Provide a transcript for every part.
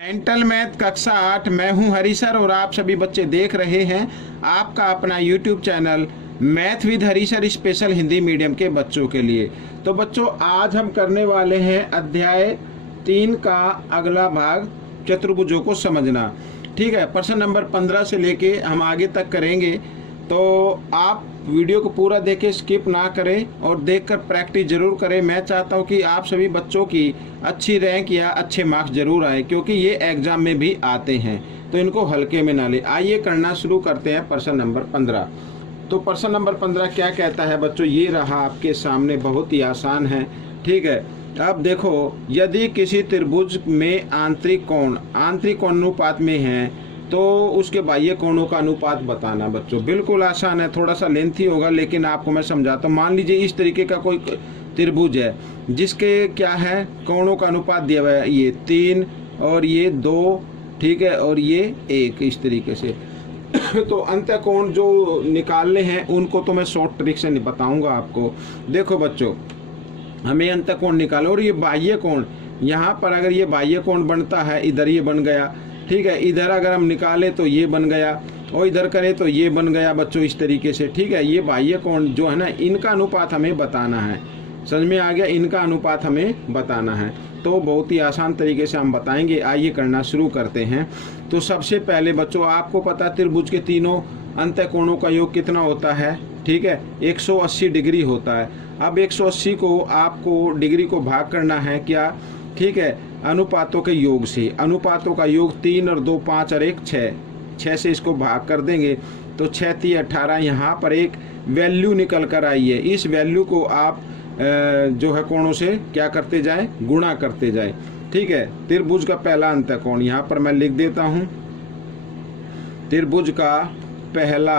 Mental math कक्षा 8। मैं हूं हरी सर और आप सभी बच्चे देख रहे हैं आपका अपना YouTube channel math with Hari sir special Hindi medium के बच्चों के लिए। तो बच्चों, आज हम करने वाले हैं अध्याय 3 का अगला भाग, चतुर्भुजों को समझना। ठीक है, प्रश्न नंबर 15 से लेके हम आगे तक करेंगे, तो आप वीडियो को पूरा देखें, स्किप ना करें और देखकर प्रैक्टिस जरूर करें। मैं चाहता हूं कि आप सभी बच्चों की अच्छी रैंक या अच्छे मार्क्स जरूर आए, क्योंकि ये एग्जाम में भी आते हैं, तो इनको हल्के में ना ले। आइए करना शुरू करते हैं प्रश्न नंबर 15। तो प्रश्न नंबर 15 क्या कहता है बच्चों, ये रहा आपके सामने, बहुत ही आसान है। ठीक है, अब देखो, यदि किसी त्रिभुज में आंतरिक कोण अनुपात में है तो उसके बाह्य कोणों का अनुपात बताना। बच्चों बिल्कुल आसान है, थोड़ा सा लेंथी होगा लेकिन आपको मैं समझाता हूँ। मान लीजिए इस तरीके का कोई त्रिभुज है जिसके क्या है, कोणों का अनुपात दिया हुआ है, ये 3 और ये 2, ठीक है, और ये 1, इस तरीके से। तो अंत्य कोण जो निकालने हैं उनको तो मैं शॉर्ट ट्रिक से बताऊंगा आपको। देखो बच्चों, हमें अंत्य कोण निकालो, और ये बाह्य कोण, यहाँ पर अगर ये बाह्य कोण बनता है, इधर ये बन गया, ठीक है, इधर अगर हम निकाले तो ये बन गया, और इधर करें तो ये बन गया बच्चों, इस तरीके से। ठीक है, ये बाह्य कोण जो है ना, इनका अनुपात हमें बताना है। समझ में आ गया, इनका अनुपात हमें बताना है। तो बहुत ही आसान तरीके से हम बताएंगे। आइए करना शुरू करते हैं। तो सबसे पहले बच्चों, आपको पता है त्रिभुज के तीनों अंत्य कोणों का योग कितना होता है। ठीक है, 180 डिग्री होता है। अब 180 को आपको डिग्री को भाग करना है क्या, ठीक है, अनुपातों के योग से। अनुपातों का योग 3 और 2 5 और 1 6 से इसको भाग कर देंगे तो 6 3 18। यहाँ पर एक वैल्यू निकल कर आई है, इस वैल्यू को आप जो है कोणों से क्या करते जाएं, गुणा करते जाएं। ठीक है, त्रिभुज का पहला अंत्य कोण यहाँ पर मैं लिख देता हूँ, त्रिभुज का पहला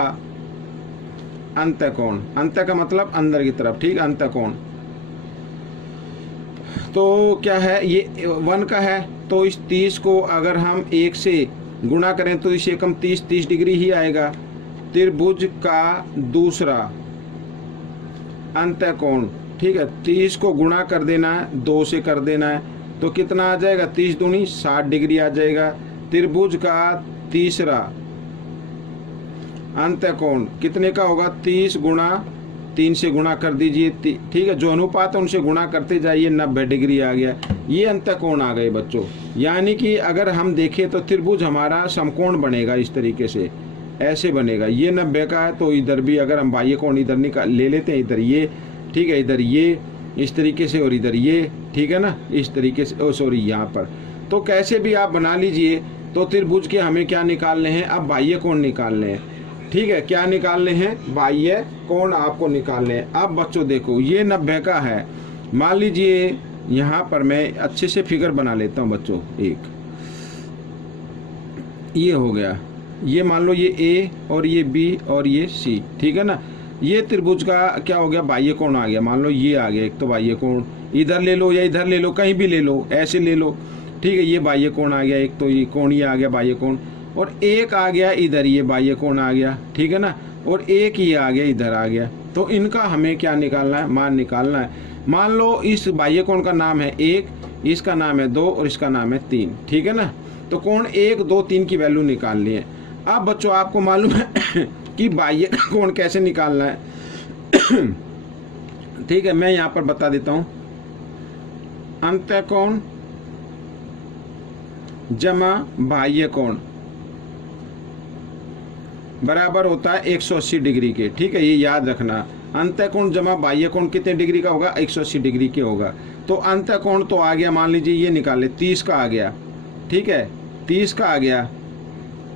अंत्य कोण, अंत्य का मतलब अंदर की तरफ, ठीक, अंत्य कोण तो क्या है, ये 1 का है, तो इस 30 को अगर हम 1 से गुणा करें तो इसे कम 30 डिग्री ही आएगा। त्रिभुज का दूसरा अंत्य कोण, ठीक है, 30 को गुणा कर देना है, 2 से कर देना है, तो कितना आ जाएगा, 30 दूनी 60 डिग्री आ जाएगा। त्रिभुज का तीसरा अंत्य कोण कितने का होगा, 30 गुणा 3 से गुणा कर दीजिए, ठीक है, जो अनुपात है उनसे गुणा करते जाइए, 90 डिग्री आ गया। ये अंत्य कोण आ गए बच्चों। यानी कि अगर हम देखें तो त्रिभुज हमारा समकोण बनेगा, इस तरीके से ऐसे बनेगा। ये 90 का है, तो इधर भी अगर हम बाह्य कोण इधर निकाल ले लेते हैं, इधर ये, ठीक है, इधर ये इस तरीके से, और इधर ये, ठीक है ना, इस तरीके से, ओ सॉरी यहाँ पर। तो कैसे भी आप बना लीजिए। तो त्रिभुज के हमें क्या निकालने हैं, अब बाह्य कोण निकालने हैं। ठीक है, क्या निकालने हैं, बाह्य कोण आपको निकालने हैं। अब बच्चों देखो, ये 90 का है, मान लीजिए यहाँ पर मैं अच्छे से फिगर बना लेता हूँ बच्चों। एक ये हो गया, ये मान लो ये A और ये B और ये C, ठीक है ना। ये त्रिभुज का क्या हो गया, बाह्य कोण आ गया। मान लो ये आ गया एक तो बाह्य कोण, इधर ले लो या इधर ले लो, कहीं भी ले लो, ऐसे ले लो, ठीक है। ये बाह्य कोण आ गया एक, तो ये कोण ये आ गया बाह्य कोण, और एक आ गया इधर, ये बाह्य कोण आ गया, ठीक है ना, और एक ये आ गया इधर आ गया। तो इनका हमें क्या निकालना है, मान निकालना है। मान लो इस बाह्य कोण का नाम है 1, इसका नाम है 2 और इसका नाम है 3, ठीक है ना। तो कोण 1 2 3 की वैल्यू निकालनी है। अब बच्चों आपको मालूम है कि बाह्य कोण कैसे निकालना है। ठीक है, मैं यहाँ पर बता देता हूँ। अंत्य कोण जमा बाह्य कोण बराबर होता है 180 डिग्री के। ठीक है, ये याद रखना। अंत्य कोण जमा बाह्य कोण कितने डिग्री का होगा, 180 डिग्री के होगा। तो अंत्य कोण तो आ गया, मान लीजिए ये निकाले, 30 का आ गया, ठीक है, 30 का आ गया,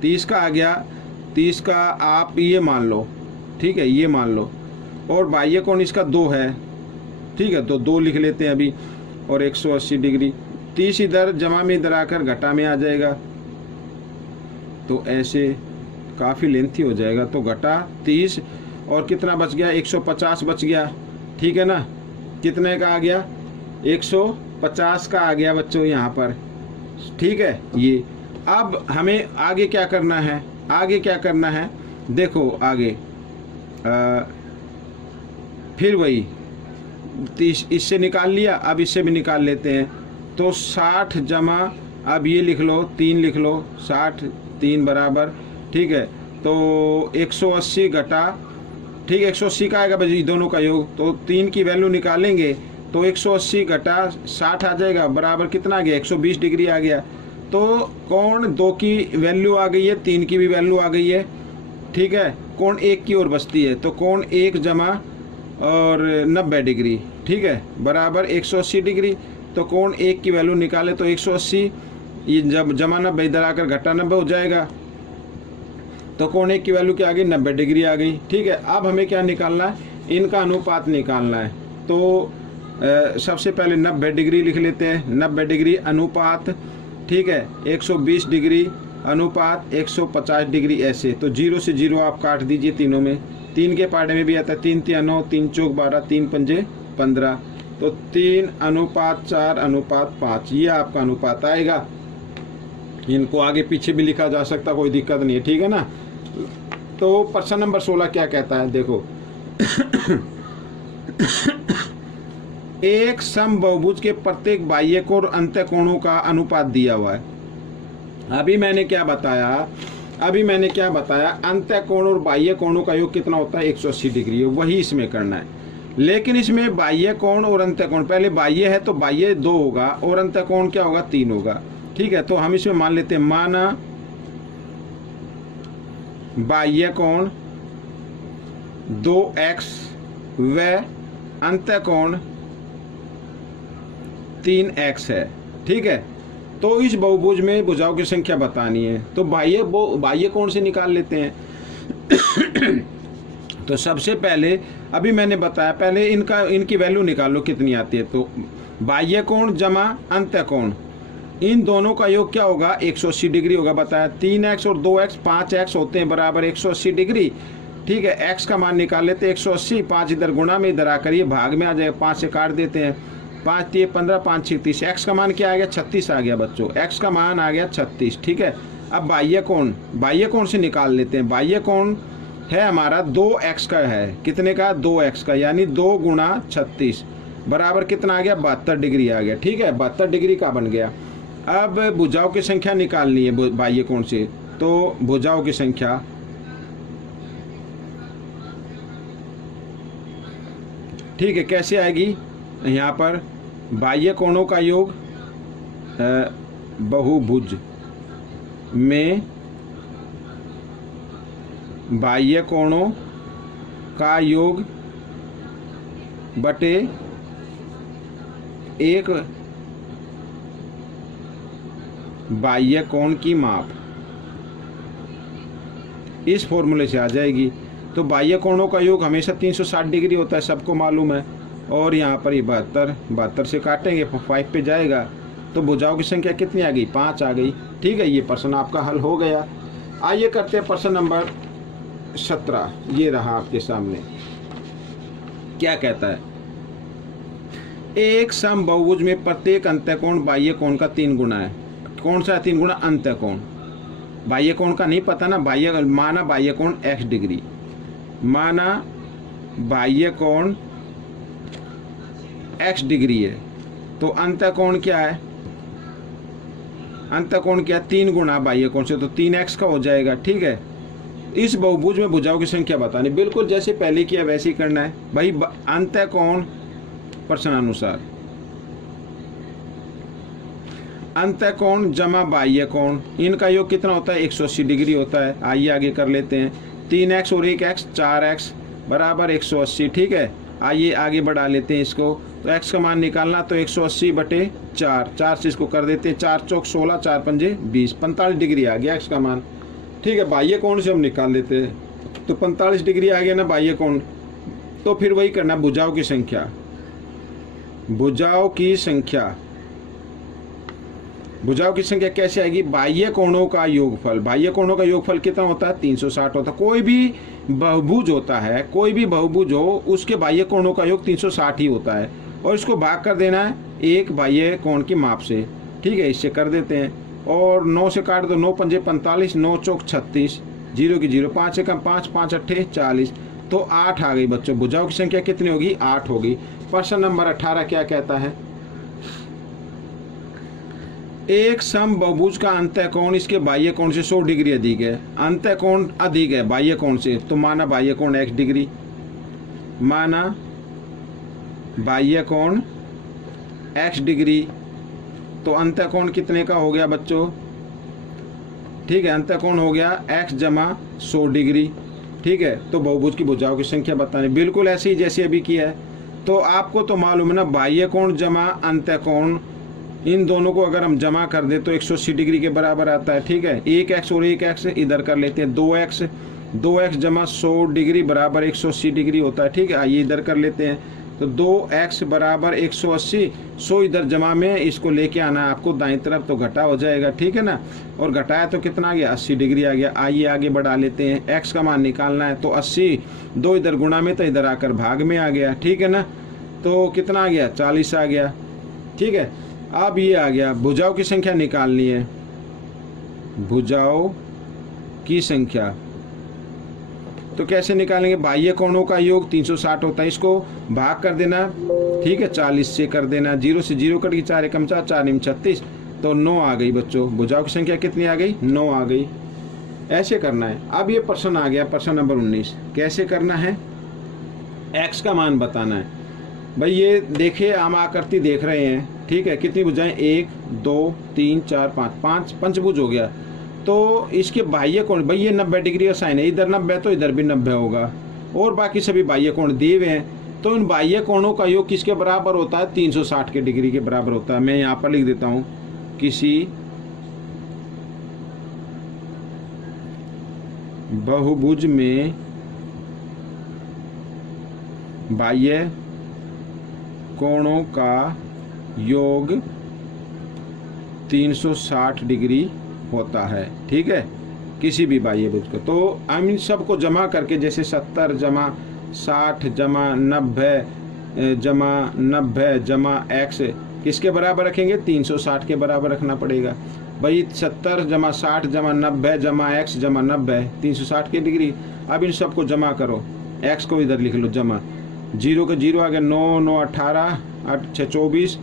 30 का आ गया, 30 का आप ये मान लो, ठीक है, ये मान लो, और बाह्य कोण इसका 2 है, ठीक है, तो 2 लिख लेते हैं अभी, और 180 डिग्री, 30 इधर जमा में इधर आकर घटा में आ जाएगा, तो ऐसे काफ़ी लेंथी हो जाएगा। तो घटा 30 और कितना बच गया, 150 बच गया, ठीक है ना। कितने का आ गया, 150 का आ गया बच्चों यहाँ पर, ठीक है। ये अब हमें आगे क्या करना है, आगे क्या करना है, देखो आगे फिर वही 30 इससे निकाल लिया, अब इससे भी निकाल लेते हैं। तो 60 जमा अब ये लिख लो 3 लिख लो, 60 3 बराबर, ठीक है। तो 180 घटा, ठीक है 180 का आएगा भाई दोनों का योग, तो 3 की वैल्यू निकालेंगे तो 180 घटा 60 आ जाएगा, बराबर कितना आ गया 120 डिग्री आ गया। तो कोण 2 की वैल्यू आ गई है, 3 की भी वैल्यू आ गई है, ठीक है। कोण 1 की ओर बचती है, तो कोण 1 जमा और 90 डिग्री, ठीक है, बराबर 180 डिग्री। तो कोण 1 की वैल्यू निकाले तो 180, ये जब जमा 90 इधर आकर घटा 90 हो जाएगा, तो कोण 1 की वैल्यू क्या आ गई 90 डिग्री आ गई, ठीक है। अब हमें क्या निकालना है, इनका अनुपात निकालना है। तो सबसे पहले 90 डिग्री लिख लेते हैं, 90 डिग्री अनुपात, ठीक है, 120 डिग्री अनुपात 150 डिग्री, ऐसे। तो 0 से 0 आप काट दीजिए तीनों में, 3 के पाड़े में भी आता है, 3 तिया 9, 3 चौक 12, 3 पंजे 15, तो 3 अनुपात 4 अनुपात 5, ये आपका अनुपात आएगा। इनको आगे पीछे भी लिखा जा सकता, कोई दिक्कत नहीं है, ठीक है ना। तो प्रश्न नंबर 16 क्या कहता है, देखो एक समबहुभुज के प्रत्येक बाह्य कोण और अंत्य कोणों का अनुपात दिया हुआ है। अभी मैंने क्या बताया, अंत्य कोण और बाह्य कोणों का योग कितना होता है 180 डिग्री, वही इसमें करना है। लेकिन इसमें बाह्य कोण और अंत्य कोण, पहले बाह्य है तो बाह्य 2 होगा और अंत्य कोण क्या होगा 3 होगा, ठीक है। तो हम इसमें मान लेते हैं, माना बाह्य कोण 2x व अंत्य कोण 3x है, ठीक है। तो इस बहुभुज में भुजाओं की संख्या बतानी है, तो बाह्य कोण से निकाल लेते हैं। तो सबसे पहले अभी मैंने बताया, पहले इनकी वैल्यू निकालो कितनी आती है। तो बाह्य कोण जमा अंत्य कोण, इन दोनों का योग क्या होगा 180 डिग्री होगा, बताया। 3x और 2x 5x होते हैं, बराबर 180 डिग्री, ठीक है। x का मान निकाल लेते हैं 180, 5 इधर गुणा में इधर आकर ये भाग में आ जाएगा, 5 से काट देते हैं, 5 3 15, 5 6 30, x का मान क्या आ गया 36 आ गया बच्चों, x का मान आ गया 36, ठीक है। अब बाह्य कोण से निकाल लेते हैं। बाह्य कोण है हमारा 2x का है, कितने का 2x का, यानी 2 गुणा 36 बराबर कितना आ गया 72 डिग्री आ गया, ठीक है, 72 डिग्री का बन गया। अब भुजाओं की संख्या निकालनी है बाह्य कोण से, तो भुजाओं की संख्या, ठीक है, कैसे आएगी, यहाँ पर बाह्य कोणों का योग बहुभुज में बाह्य कोणों का योग बटे 1 बाह्य कोण की माप, इस फॉर्मूले से आ जाएगी। तो बाह्य कोणों का योग हमेशा 360 डिग्री होता है, सबको मालूम है। और यहाँ पर ये 72 से काटेंगे 5 पे जाएगा, तो भुजाओं की संख्या कितनी आ गई 5 आ गई, ठीक है। ये प्रश्न आपका हल हो गया। आइए करते हैं प्रश्न नंबर 17, ये रहा आपके सामने। क्या कहता है, एक समबहुभुज में प्रत्येक अंत्य कोण बाह्य कोण का 3 गुना है। कौन सा 3 गुना, अंत्य कोण। बाह्य कोण का नहीं पता ना, माना बाह्य कोण x डिग्री, माना बाह्य कोण x डिग्री है, तो अंत्य कोण क्या है, अंत्य कोण क्या 3 गुना बाह्य कोण से, तो 3x का हो जाएगा, ठीक है। इस बहुभुज में भुजाओं की संख्या बतानी, बिल्कुल जैसे पहले किया वैसे ही करना है भाई। अंत्य कोण प्रश्नानुसार, अंत्य कोण जमा बाह्य कोण, इनका योग कितना होता है 180 डिग्री होता है। आइए आगे कर लेते हैं, 3x और 1x 4x बराबर 180, ठीक है। आइए आगे बढ़ा लेते हैं इसको, तो x का मान निकालना, तो 180 बटे 4 से इसको कर देते हैं, 4 चौक 16, 4 पंजे 20, 45 डिग्री आ गया x का मान, ठीक है। बाह्य कोण से हम निकाल लेते हैं, तो 45 डिग्री आ गया ना बाह्य कोण। तो फिर वही करना, भुजाओं की संख्या, भुजाओं की संख्या कैसे आएगी, बाह्य कोणों का योगफल। बाह्य कोणों का योगफल कितना होता है 360 होता है। कोई भी बहुभुज होता है, कोई भी बहुभुज हो, उसके बाह्य कोणों का योग 360 ही होता है, और इसको भाग कर देना है एक बाह्य कोण की माप से, ठीक है। इससे कर देते हैं, और 9 से काट दो, 9 पंजे 45, 9 चौक 36, 0 की 0, 5 से कम 5, 5 अट्ठे 40, तो 8 आ गई बच्चों। भुजाओं की संख्या कितनी होगी 8 होगी। प्रश्न नंबर 18 क्या कहता है, एक सम बहुभुज का अंतः कोण इसके बाह्य कोण से 100 डिग्री अधिक है, अंतः कोण अधिक है बाह्य कोण से, तो माना बाह्य कोण x डिग्री, माना बाह्य कोण x डिग्री, तो अंतः कोण कितने का हो गया बच्चों? ठीक है, अंतः कोण हो गया x जमा 100 डिग्री। ठीक है, तो बहुभुज की भुजाओं की संख्या बतानी, बिल्कुल ऐसे ही जैसे अभी किया है। तो आपको तो मालूम है ना, बाह्य कोण जमा अंतः कोण, इन दोनों को अगर हम जमा कर दें तो 180 डिग्री के बराबर आता है। ठीक है, एक एक्स और एक एक्स इधर कर लेते हैं, 2x जमा 100 डिग्री बराबर 180 डिग्री होता है। ठीक है, आइए इधर कर लेते हैं, तो 2x बराबर 180, 100 इधर जमा में इसको लेके आना है आपको दाईं तरफ, तो घटा हो जाएगा। ठीक है ना, और घटाया तो कितना आ गया? 80 डिग्री आ गया। आइए आगे बढ़ा लेते हैं, x का मान निकालना है, तो 80, 2 इधर गुणा में तो इधर आकर भाग में आ गया। ठीक है ना, तो कितना आ गया? 40 आ गया। ठीक है, अब ये आ गया, भुजाओं की संख्या निकालनी है, भुजाओं की संख्या तो कैसे निकालेंगे? बाह्य कोणों का योग 360 होता है, इसको भाग कर देना। ठीक है, 40 से कर देना, 0 से 0 कट गई, 4 एकम 4, 4 निम 36, तो 9 आ गई बच्चों। भुजाओं की संख्या कितनी आ गई? 9 आ गई। ऐसे करना है। अब ये प्रश्न आ गया, प्रश्न नंबर 19। कैसे करना है? x का मान बताना है। भाई ये देखिए, हम आकृति देख रहे हैं। ठीक है, कितनी भुजाएं? 1 2 3 4 5, 5 पंचभुज हो गया। तो इसके बाह्य कोण, भाई ये 90 डिग्री का साइन है, इधर 90 तो इधर भी 90 होगा, और बाकी सभी बाह्य कोण दिए हुए हैं। तो इन बाह्य कोणों का योग किसके बराबर होता है? 360 के डिग्री के बराबर होता है। मैं यहाँ पर लिख देता हूँ, किसी बहुभुज में बाह्य कोणों का योग 360 डिग्री होता है। ठीक है, किसी भी बाह्य भुज को। तो हम इन सबको जमा करके, जैसे 70 जमा 60 जमा 90 जमा 90 जमा x किसके बराबर रखेंगे? 360 के बराबर रखना पड़ेगा। भाई 70 जमा 60 जमा 90 जमा x जमा 90, 360 की डिग्री। अब इन सबको जमा करो, x को इधर लिख लो जमा, 0 का 0 आ गया, 9 9 18 8 6 24,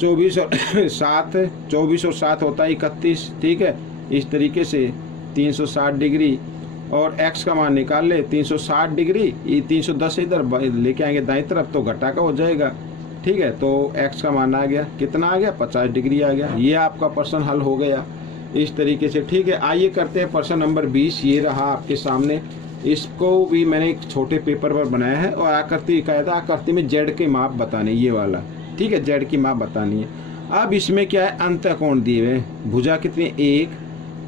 24 और 7, 24 और 7 होता है 31। ठीक है, इस तरीके से 360 डिग्री, और x का मान निकाल ले, 360 डिग्री, ये 310 इधर लेके आएंगे दाईं तरफ, तो घटा का हो जाएगा। ठीक है, तो x का मान आ गया, कितना आ गया? 50 डिग्री आ गया। ये आपका प्रश्न हल हो गया इस तरीके से। ठीक है, आइए करते हैं प्रश्न नंबर 20। ये रहा आपके सामने, इसको भी मैंने एक छोटे पेपर पर बनाया है, और आकृति कहा था, आकृति में जेड के माप बताने, ये वाला। ठीक है, जेड की माप बतानी है। अब इसमें क्या है? अंतः कोण दिए हुए, भुजा कितनी? 1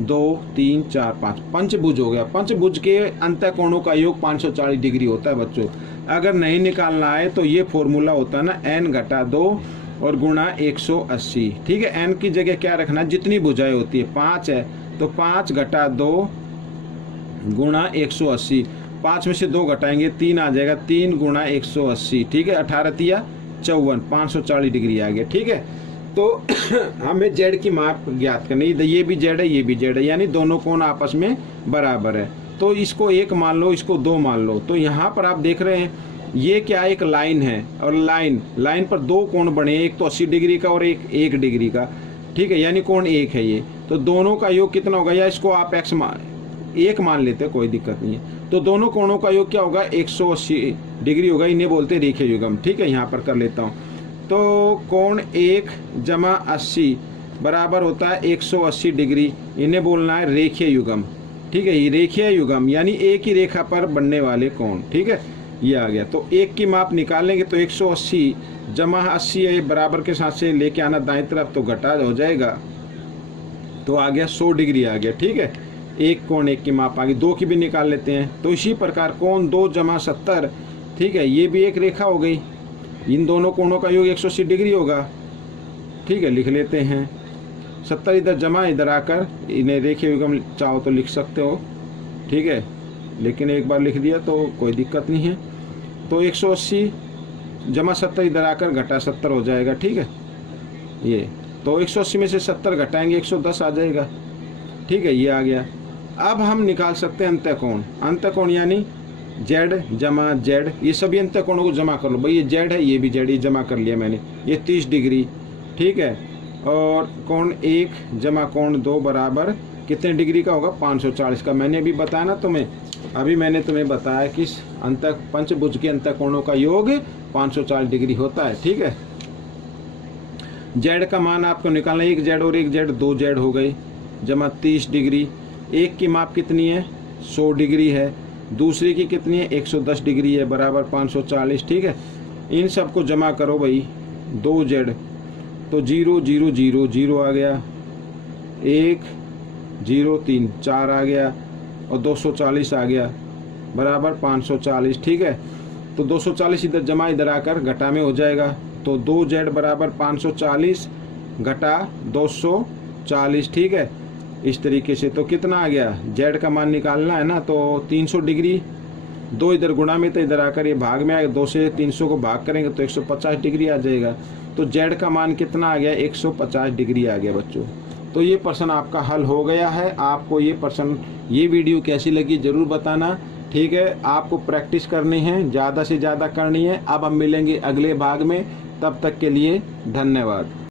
2 3 4 5, पंचभुज हो गया। पंचभुज के अंतः कोणों का योग 540 डिग्री होता है बच्चों। अगर नहीं निकालना है तो ये फॉर्मूला होता है ना, n घटा 2 और गुणा 180। ठीक है, n की जगह क्या रखना? जितनी भुजाएं होती है, 5 है तो 5 घटा 2 गुणा 180, 5 में से 2 घटाएंगे 3 आ जाएगा, 3 गुणा 180। ठीक है, 18 तिया 54, 540 डिग्री आ गया। ठीक है, तो हमें जेड की माप ज्ञात करनी, ये भी जेड है, ये भी जेड है, यानी दोनों कोण आपस में बराबर है। तो इसको 1 मान लो, इसको 2 मान लो। तो यहाँ पर आप देख रहे हैं, ये क्या? एक लाइन है, और लाइन पर 2 कोण बने, एक तो 80 डिग्री का और एक 1 डिग्री का। ठीक है, यानी कोण 1 है ये। तो दोनों का योग कितना होगा? या इसको आप x 1 मान लेते, कोई दिक्कत नहीं है। तो दोनों कोणों का योग क्या होगा? 180 डिग्री होगा, इन्हें बोलते हैं रेखीय युग्म। ठीक है, यहाँ पर कर लेता हूँ। तो कोण 1 जमा 80 बराबर होता है 180 डिग्री, इन्हें बोलना है रेखीय युग्म। ठीक है, ये रेखीय युग्म यानी एक ही रेखा पर बनने वाले कोण। ठीक है, ये आ गया। तो 1 की माप निकालेंगे तो 180 जमा 80 है, बराबर के साथ से लेके आना दाएं तरफ, तो घटा हो जाएगा, तो आ गया 100 डिग्री आ गया। ठीक है, एक कोण 1 की माप आ गई। 2 की भी निकाल लेते हैं। तो इसी प्रकार कोण 2 जमा 70, ठीक है, ये भी एक रेखा हो गई। इन दोनों कोणों का योग 180 डिग्री होगा। ठीक है, लिख लेते हैं। 70 इधर जमा, इधर आकर इन्हें रेखीय युग्म चाहो तो लिख सकते हो। ठीक है, लेकिन एक बार लिख दिया तो कोई दिक्कत नहीं है। तो 180 जमा 70 इधर आकर घटा 70 हो जाएगा। ठीक है, ये तो 180 में से 70 घटाएंगे 110 आ जाएगा। ठीक है, ये आ गया। अब हम निकाल सकते हैं अंतः कोण। अंतः कोण यानी जेड जमा जेड, ये सभी अंतः कोणों को जमा कर लो। भाई ये जेड है, ये भी जेड, ये जमा कर लिया मैंने, ये 30 डिग्री। ठीक है, और कोण 1 जमा कोण 2 बराबर कितने डिग्री का होगा? 540 का। मैंने अभी बताया ना तुम्हें, अभी मैंने तुम्हें बताया कि पंचभुज के अंतःकोणों का योग 540 डिग्री होता है। ठीक है, जेड का मान आपको निकालना है, 1 जेड और 1 जेड 2 जेड हो गई, जमा 30 डिग्री। एक की माप कितनी है? 100 डिग्री है, दूसरी की कितनी है? 110 डिग्री है, बराबर 540। ठीक है, इन सबको जमा करो भाई, 2 जेड तो 0 0 0 0 आ गया, 1 0 3 4 आ गया और 240 आ गया, बराबर 540। ठीक है, तो 240 इधर जमा, इधर आकर घटा में हो जाएगा, तो 2 जेड बराबर 540 घटा 240। ठीक है, इस तरीके से तो कितना आ गया? जेड का मान निकालना है ना, तो 300 डिग्री, 2 इधर गुणा में तो इधर आकर ये भाग में आएगा, 2 से 300 को भाग करेंगे तो 150 डिग्री आ जाएगा। तो जेड का मान कितना आ गया? 150 डिग्री आ गया बच्चों। तो ये प्रश्न आपका हल हो गया है। आपको ये प्रश्न, ये वीडियो कैसी लगी ज़रूर बताना। ठीक है, आपको प्रैक्टिस करनी है, ज़्यादा से ज़्यादा करनी है। अब हम मिलेंगे अगले भाग में, तब तक के लिए धन्यवाद।